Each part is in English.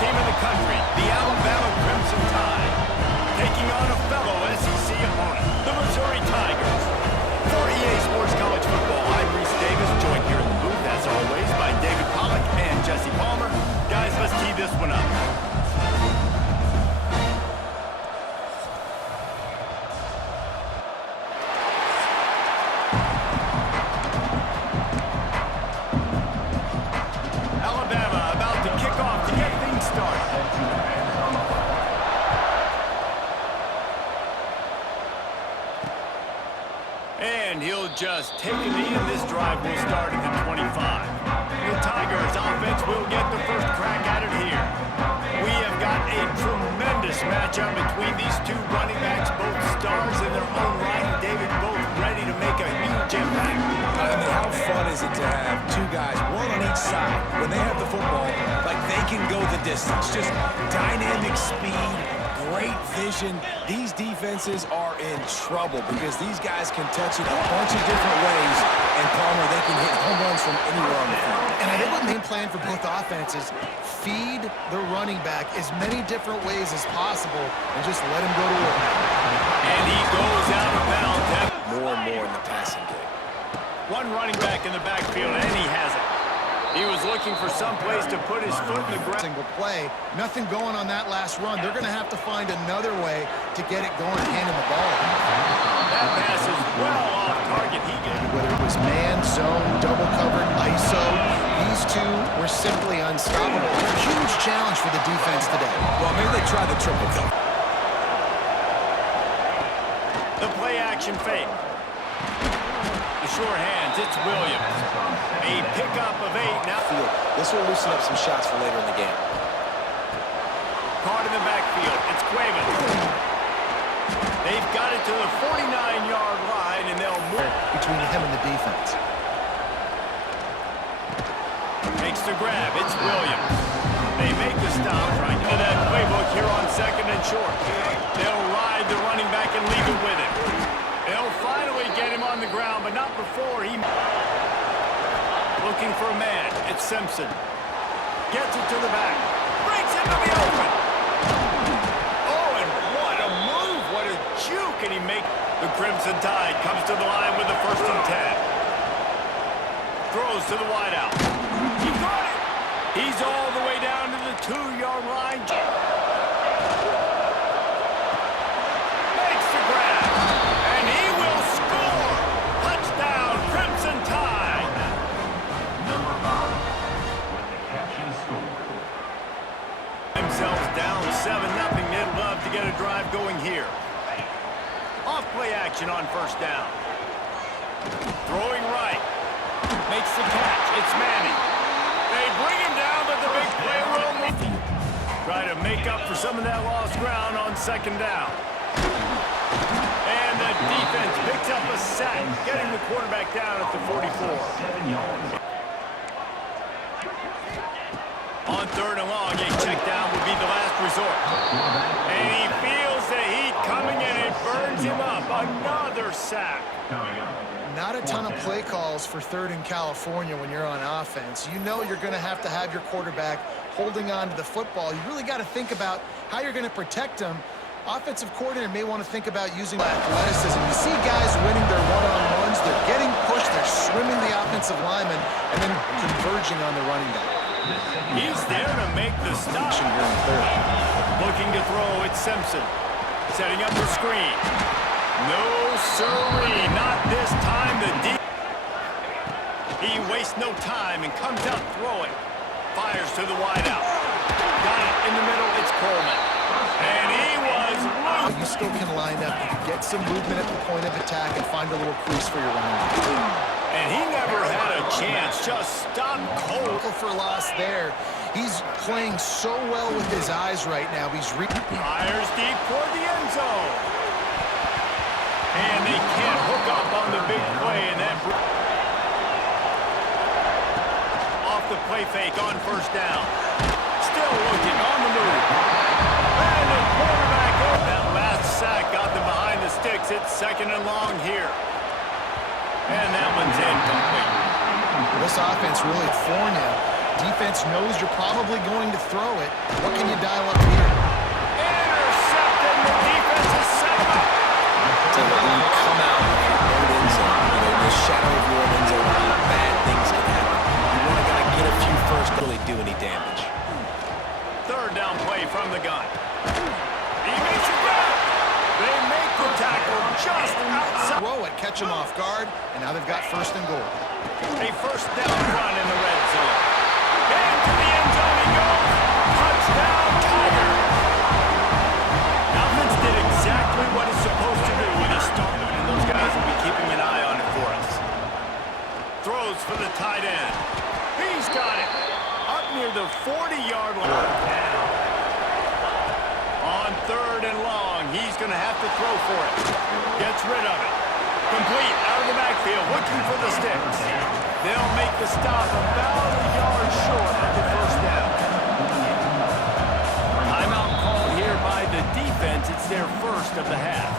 team in the country, the Alabama Crimson Tide, taking on a fellow SEC opponent, the Missouri Tigers. For EA Sports College Football, I'm Reese Davis, joined here in the booth, as always, by David Pollack and Jesse Palmer. Guys, let's tee this one up. Alabama about to kick off to get things started. And he'll just take a knee, and this drive will start at the 25. The Tigers offense will get the first crack at it here. We have got a tremendous matchup between these two running backs, both stars in their own right, and David, both ready to make a huge impact. I mean, how fun is it to have two guys, one on each side, when they have the football, like they can go the distance. Just dynamic speed, great vision. These defenses are in trouble because these guys can touch it a bunch of different ways, and Palmer, they can hit home runs from anywhere on the field. And I think what the main plan for both offenses, feed the running back as many different ways as possible and just let him go to work. And he goes out of bounds. More and more in the passing game. One running back in the backfield, and he has it. He was looking for some place to put his foot in the ground. Single play, nothing going on that last run. They're going to have to find another way to get it going and hand him the ball. That pass is well off target. Whether it was man, zone, double covered, ISO, these two were simply unstoppable. Huge challenge for the defense today. Well, maybe they try the triple cover. The play action fake. The sure hands, it's Williams. A pickup of 8 now. This will loosen up some shots for later in the game. Caught in the backfield, it's Cuevas. They've got it to the 49-yard line, and they'll move. Between him and the defense. Makes the grab, it's Williams. They make the stop right to that playbook here on 2nd and short. They'll ride the running back and leave it with him. They'll finally get him on the ground, but not before he... Looking for a man, it's Simpson. Gets it to the back. Breaks into the open. Oh, and what a move, what a juke, and he makes... The Crimson Tide comes to the line with the 1st and 10. Throws to the wideout. He got it. He's all the way down to the 2-yard line. Makes the grab. And he will score. Touchdown, Crimson Tide. Number 5 with the catch and score. Themselves down 7-0. They'd love to get a drive going here. Off play action on 1st down. Throwing right. Makes the catch. It's Manning. They bring him down, but the big play will move. Try to make up for some of that lost ground on 2nd down. And the defense picks up a sack, getting the quarterback down at the 44. 7 yards. On 3rd and long, a check down would be the last resort. And he feels the heat coming in. It burns him up. Another sack. Not a ton of play calls for 3rd and California when you're on offense. You know you're going to have your quarterback holding on to the football. You really got to think about how you're going to protect him. Offensive coordinator may want to think about using athleticism. You see guys winning their one-on-ones. They're getting pushed. They're swimming the offensive lineman and then converging on the running back. He's there to make the stop. Here in 3rd. Looking to throw, it's Simpson. Setting up the screen. No, sirree, not this time. He wastes no time and comes out throwing. Fires to the wideout. Got it in the middle, it's Coleman. And he was loose. You still can line up, get some movement at the point of attack, and find a little crease for your running back. And he never had a chance. Just stop cold. For loss there. He's playing so well with his eyes right now. He's fires deep toward the end zone. And they can't hook up on the big play. And that off the play fake on 1st down. Still looking on the move. And the quarterback over. That last sack got them behind the sticks. It's 2nd and long here. And that one's incomplete. This offense really, California, defense knows you're probably going to throw it. What can you dial up here? Intercepted. The defense is set up. So when you come out with your own end zone, in the shadow of your own end zone, bad things can happen. You want to kind of get a few first to really do any damage. Third down play from the gun. He makes it down. They make the tackle just outside. Throw it, catch him off guard, and now they've got first and goal. A first down run in the red zone. Into the end zone he goes. Touchdown, Tigers. Offense did exactly what it's supposed to do when he started, and those guys will be keeping an eye on it for us. Throws for the tight end. He's got it. Up near the 40-yard line. On third and long, he's going to have to throw for it. Gets rid of it. Complete out of the backfield, looking for the sticks. They'll make the stop about a yard short of the first down. Timeout called here by the defense. It's their first of the half.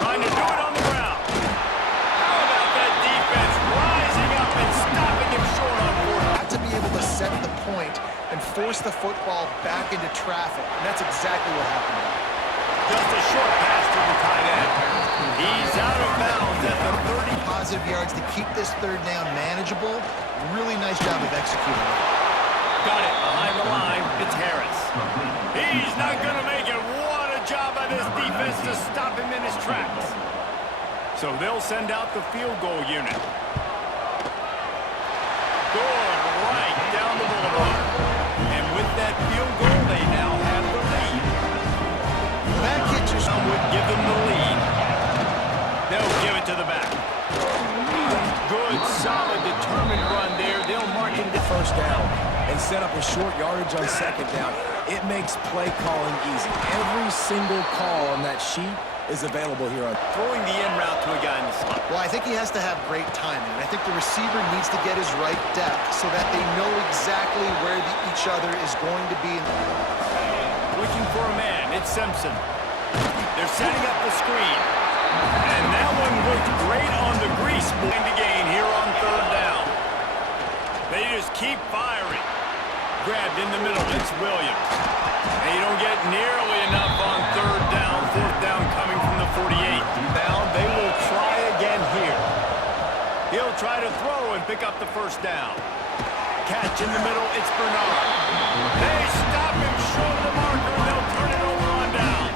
Trying to do it on the ground. How about that defense rising up and stopping him short on fourth? Got to be able to set the point and force the football back into traffic, and that's exactly what happened. Just a short pass to the tight end. He's out of bounds at the 30. Positive yards to keep this third down manageable. Really nice job of executing it. Got it behind the line. It's Harris. He's not going to make it. What a job by this defense to stop him in his tracks. So they'll send out the field goal unit. Going right down the boulevard. And with that field goal, they now have the lead. That kid just would give them the lead. They'll give it to the back. Good, solid, determined run there. They'll mark him to First down and set up a short yardage on second down. It makes play calling easy. Every single call on that sheet is available here on throwing the in route to a guy in the slot. Well, I think he has to have great timing. I think the receiver needs to get his right depth so that they know exactly where each other is going to be. Looking for a man. It's Simpson. They're setting up the screen. And that one looked great on the grease point to gain here on third down. They just keep firing. Grabbed in the middle. It's Williams. They don't get nearly enough on third down. Fourth down coming from the 48. Now they will try again here. He'll try to throw and pick up the first down. Catch in the middle. It's Bernard. They stop him short of the marker, and they'll turn it over on down.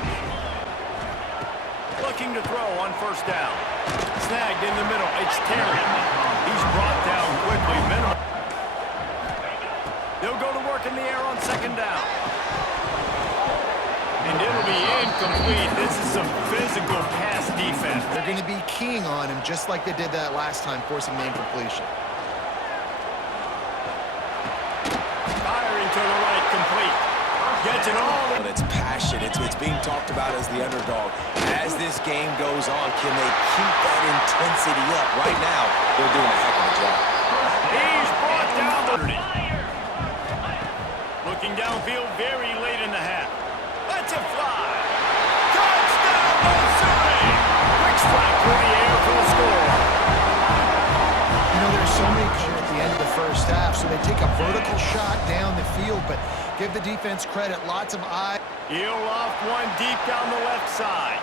Looking to throw on first down. Snagged in the middle. It's Terry. He's brought down quickly. Minimum. They'll go to work in the air on second down. And it'll be incomplete. This is some physical pass defense. They're going to be keying on him just like they did that last time, forcing the incompletion. Firing to the right, complete. Gets it all. But it's passion. It's being talked about as the underdog. As this game goes on, can they keep that intensity up? Right now, they're doing a heck of a job. He's brought down the 30. Looking downfield very late in the half. That's a fly. Touchdown, Missouri! Quick strike through the air for the score. You know, there's so many at the end of the first half, so they take a vertical shot down the field, but give the defense credit. Lots of eyes. He'll off one deep down the left side.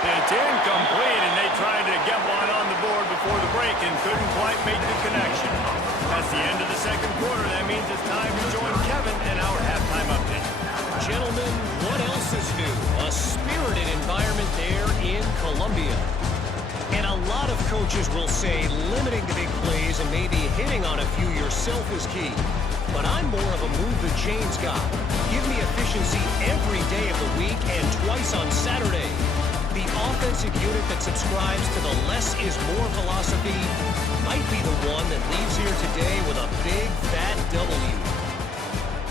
It's incomplete, and they tried to get one on the board before the break and couldn't quite make the connection. That's the end of the second quarter. That means it's time to join Kevin in our halftime update. Gentlemen, what else is new? A spirited environment there in Columbia. And a lot of coaches will say limiting the big plays and maybe hitting on a few yourself is key. But I'm more of a move the chains guy. Give me efficiency every day of the week and twice on Saturday. The offensive unit that subscribes to the less is more philosophy might be the one that leaves here today with a big fat W.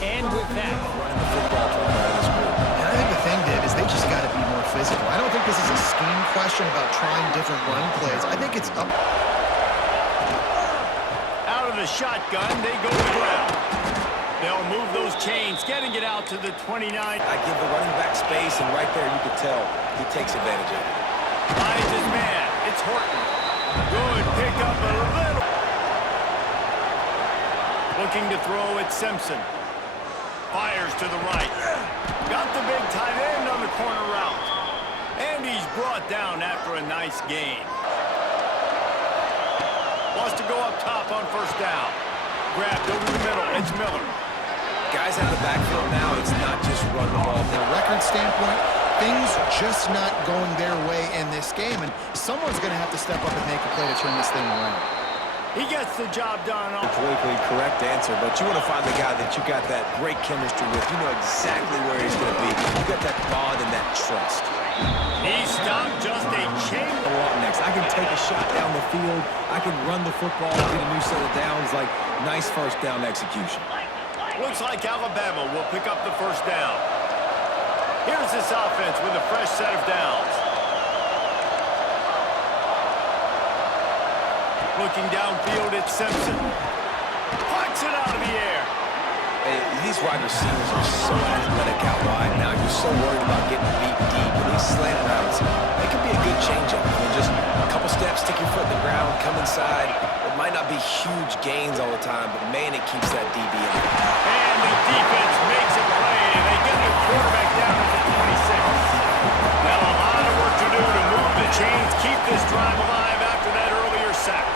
And with that, Running the football from this group. And I think the thing, Dave, is they just got to be more physical. I don't think this is a scheme question about trying different run plays. I think it's up. Out of the shotgun, they go to the ground. They'll move those chains, getting it out to the 29. I give the running back space, and right there you could tell he takes advantage of it. Finds his man. It's Horton. Good pick up a little. Looking to throw at Simpson. Fires to the right. Got the big tight end on the corner route. And he's brought down after a nice gain. Wants to go up top on first down. Grabbed over the middle. It's Miller. Guys out of the backfield now, it's not just run the ball. From a record standpoint, things just not going their way in this game, and someone's going to have to step up and make a play to turn this thing around. He gets the job done. The politically correct answer, but you want to find the guy that you got that great chemistry with. You know exactly where he's going to be. You got that bond and that trust. He stopped just a chain. What next? I can take a shot down the field. I can run the football, get a new set of downs. Like, nice first down execution. Looks like Alabama will pick up the first down. Here's this offense with a fresh set of downs. Looking downfield at Simpson. Plucks it out of the air. Hey, these wide receivers are so athletic out wide. Now you're so worried about getting beat deep. And these slant routes, they could be a good changeup. I mean, just a couple steps, stick your foot in the ground, come inside. It might not be huge gains all the time, but man, it keeps that DB in. And the defense makes a play. They get the quarterback down to the 26. Now a lot of work to do to move the chains, keep this drive alive after that earlier sack.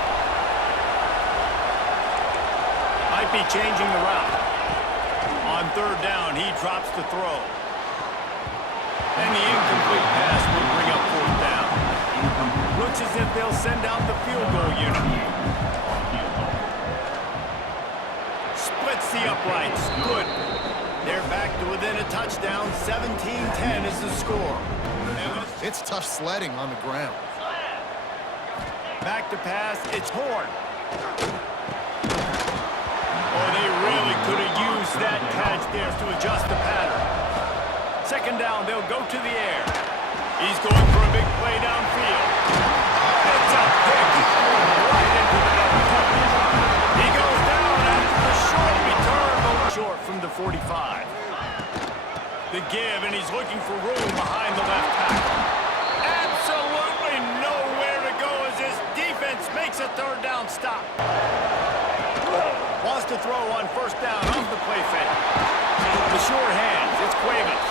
Might be changing the route. On third down, he drops the throw. And the incomplete pass will bring up fourth down. Looks as if they'll send out the field goal unit. Splits the uprights. Good. They're back to within a touchdown. 17-10 is the score. It's tough sledding on the ground. Back to pass. It's Horn. Oh, they really could have used that catch there to adjust the pattern. Second down, they'll go to the air. He's going for a big play downfield. It's a pick. He's going right into the double coverage. He goes down after the short return. Short from the 45. The give, and he's looking for room behind the left tackle. Absolutely nowhere to go as this defense makes a third down stop. Wants to throw on first down off the play fake. The short hands, it's Cuevas.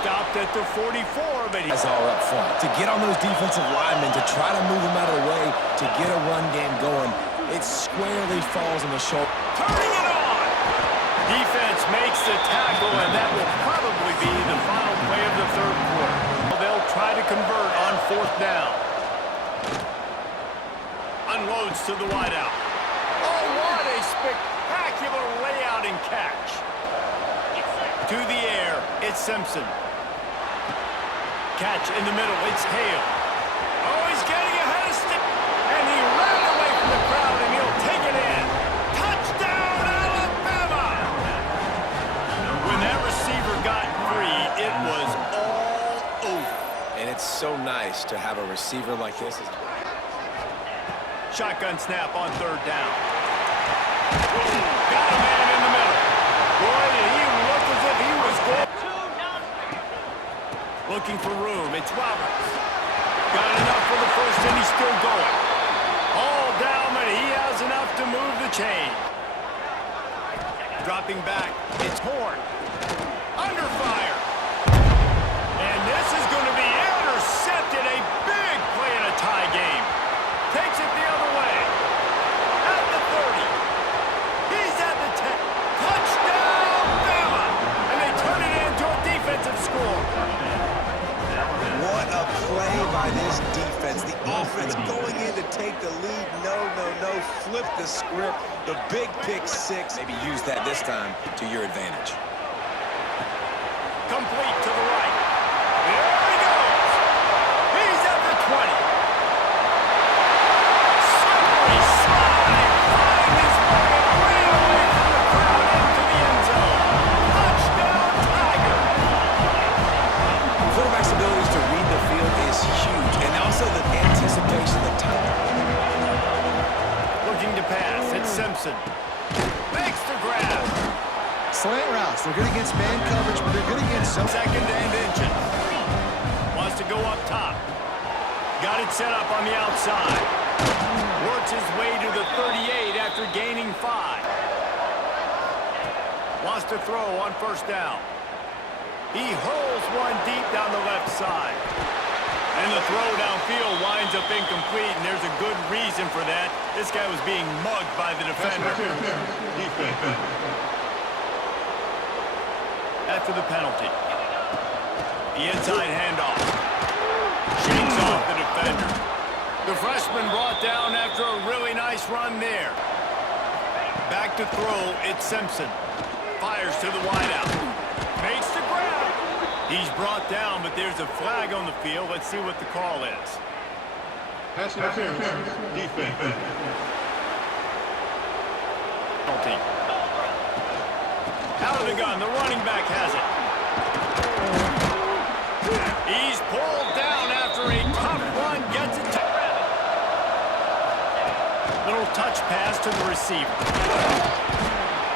Stopped at the 44, but That's all up front. To get on those defensive linemen, to try to move them out of the way, to get a run game going, it squarely falls on the shoulder. turning it on. Defense makes the tackle, and that will probably be the final play of the third quarter. They'll try to convert on fourth down. Unloads to the wideout. Oh, what a spectacular layout and catch. To the air, it's Simpson. Catch in the middle, it's Hale. Oh, he's getting ahead of stick. And he ran away from the crowd, and he'll take it in. Touchdown, Alabama! When that receiver got free, it was all over. And it's so nice to have a receiver like this. Shotgun snap on third down. Got a man in the middle. Boy, did he look as if he was good. Looking for room. It's Roberts. Got enough for the first, and he's still going. All down, but he has enough to move the chain. Dropping back. It's Horn. Under fire. And this is going to be intercepted. A big play in a tie game. Takes it the other way. At the 30. He's at the 10. Touchdown, Bama! And they turn it into a defensive score. What a play by this defense. The offense going in to take the lead. No. Flip the script. The big pick six. Maybe use that this time to your advantage. Complete to the right. There he goes. He's at the 20. Slippery slide. Finding his way way away from the crowd into the end zone. Touchdown, Tiger. Quarterback's abilities to read the field is huge, and also the anticipation, the time. Looking to pass. It's Simpson. Makes the grab. Slant routes. They're good against man coverage, but they're good against zone. Second and inches. Wants to go up top. Got it set up on the outside. Works his way to the 38 after gaining 5. Wants to throw on first down. He hurls one deep down the left side. And the throw downfield winds up incomplete, and there's a good reason for that. This guy was being mugged by the defender. After the penalty. The inside handoff. Shakes off the defender. The freshman brought down after a really nice run there. Back to throw, it's Simpson. Fires to the wideout. Makes the grab. He's brought down, but there's a flag on the field. Let's see what the call is. Pass interference. Defense. Penalty. Out of the gun, the running back has it. He's pulled down after a tough run, gets it to little touch pass to the receiver.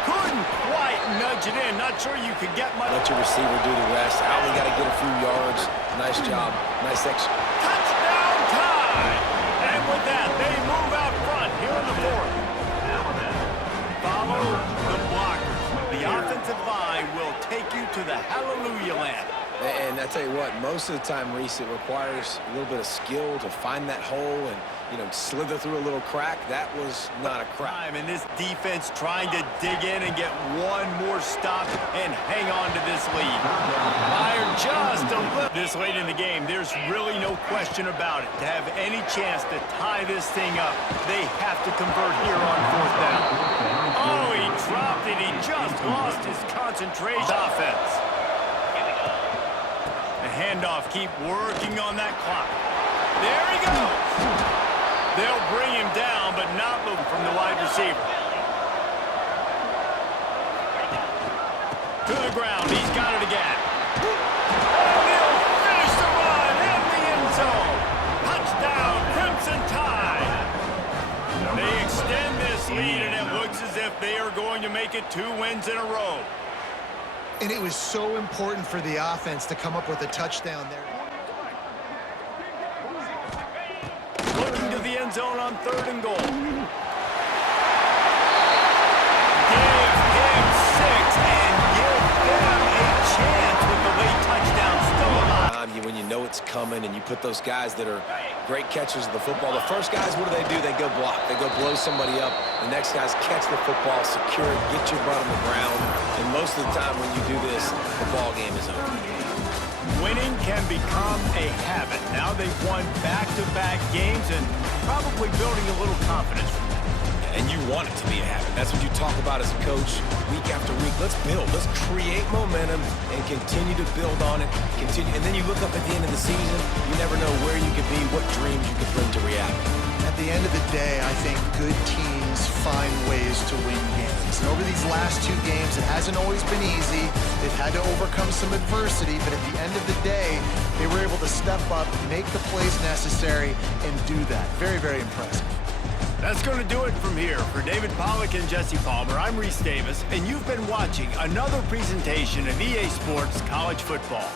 Couldn't quite nudge it in. Not sure you could get much. Let your receiver do the rest. Only got to get a few yards. Nice job. Nice extra. Touchdown time! And with that, they move out front here in the fourth. Follow the blockers. The offensive line will take you to the hallelujah land. And I tell you what, most of the time, Reese, it requires a little bit of skill to find that hole and, you know, slither through a little crack. That was not a crack. And this defense trying to dig in and get one more stop and hang on to this lead. Fired just a little. This late in the game, there's really no question about it. To have any chance to tie this thing up, they have to convert here on fourth down. Oh, he dropped it. He just lost his concentration. Offense. The handoff, keep working on that clock. There he goes. They'll bring him down, but not move from the wide receiver. To the ground, he's got it again. And he'll finish the run in the end zone. Touchdown, Crimson Tide. They extend this lead, and it looks as if they are going to make it 2 wins in a row. And it was so important for the offense to come up with a touchdown there. Looking to the end zone on 3rd and goal. Give him 6 and give them a chance with the late touchdown still alive. When you know it's coming and you put those guys that are great catchers of the football, the first guys, what do? They go block. They go blow somebody up. The next guys catch the football, secure it, get your butt on the ground. And most of the time when you do this, the ball game is over. Winning can become a habit. Now they've won back-to-back games and probably building a little confidence from that. And you want it to be a habit. That's what you talk about as a coach week after week. Let's build. Let's create momentum and continue to build on it. Continue, and then you look up at the end of the season, you never know where you could be, what dreams you could bring to reality. At the end of the day, I think good teams find ways to win games. And over these last 2 games, it hasn't always been easy. They've had to overcome some adversity, but at the end of the day, they were able to step up, make the plays necessary, and do that. Very, very impressive. That's going to do it from here. For David Pollack and Jesse Palmer, I'm Reese Davis, and you've been watching another presentation of EA Sports College Football.